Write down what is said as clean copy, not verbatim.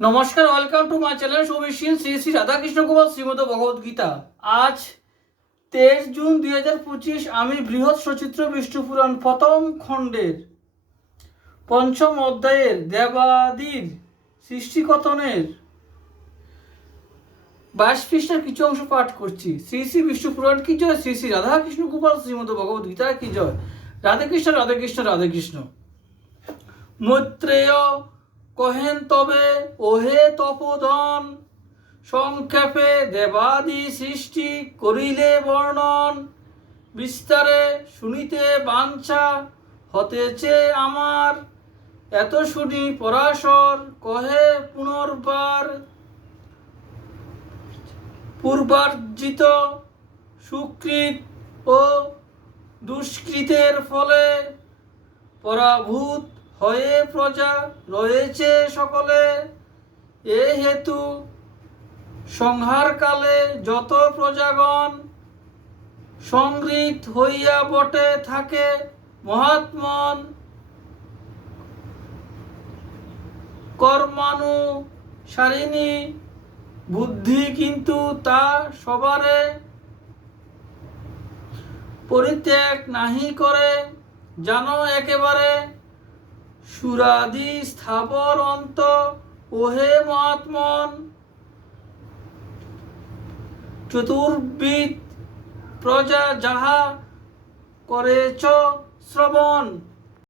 নমস্কার, welcome to my channel Soumishil Shri Shri Radhakrishna Gopal Shrimad Bhagavad Gita. আজ 23 June 2025। আমি বৃহৎ সচিত্র বিষ্ণু পুরাণ প্রথম খণ্ডের পঞ্চম অধ্যায়ের দেবাদির সৃষ্টিকথনের 22 পৃষ্ঠার কিছু অংশ পাঠ করছি। শ্রী শ্রী বিষ্ণু পুরাণ কি জয়, শ্রী শ্রী রাধাকৃষ্ণ গোপাল শ্রীমদ ভগবদ গীতা কি জয়। রাধে কৃষ্ণ রাধে কৃষ্ণ রাধে কৃষ্ণ। মৈত্রেয় কহেন তবে ওহে তপোধন, সংক্ষেপে দেবাদি সৃষ্টি করিলে বর্ণন। বিস্তারে শুনিতে বাঞ্ছা হতেছে আমার, এত শুনি পরাশর কহে পুনর্বার। পূর্বার্জিত সুকৃত ও দুষ্কৃতের ফলে পরাভূত হয়ে প্রজা রয়েছে সকলে। এ হেতু সংহারকালে যত প্রজাগণ সংগৃহীত হইয়া বটে থাকে মহাত্মন। কর্মানুসারিণী বুদ্ধি কিন্তু তা সবারে পরিত্যাগ নাহি করে, জানো একেবারে। সুরাদি স্থাবর অন্ত ওহে মহাত্মন, চতুর্বিদ প্রজা যাহা করেছ শ্রবণ।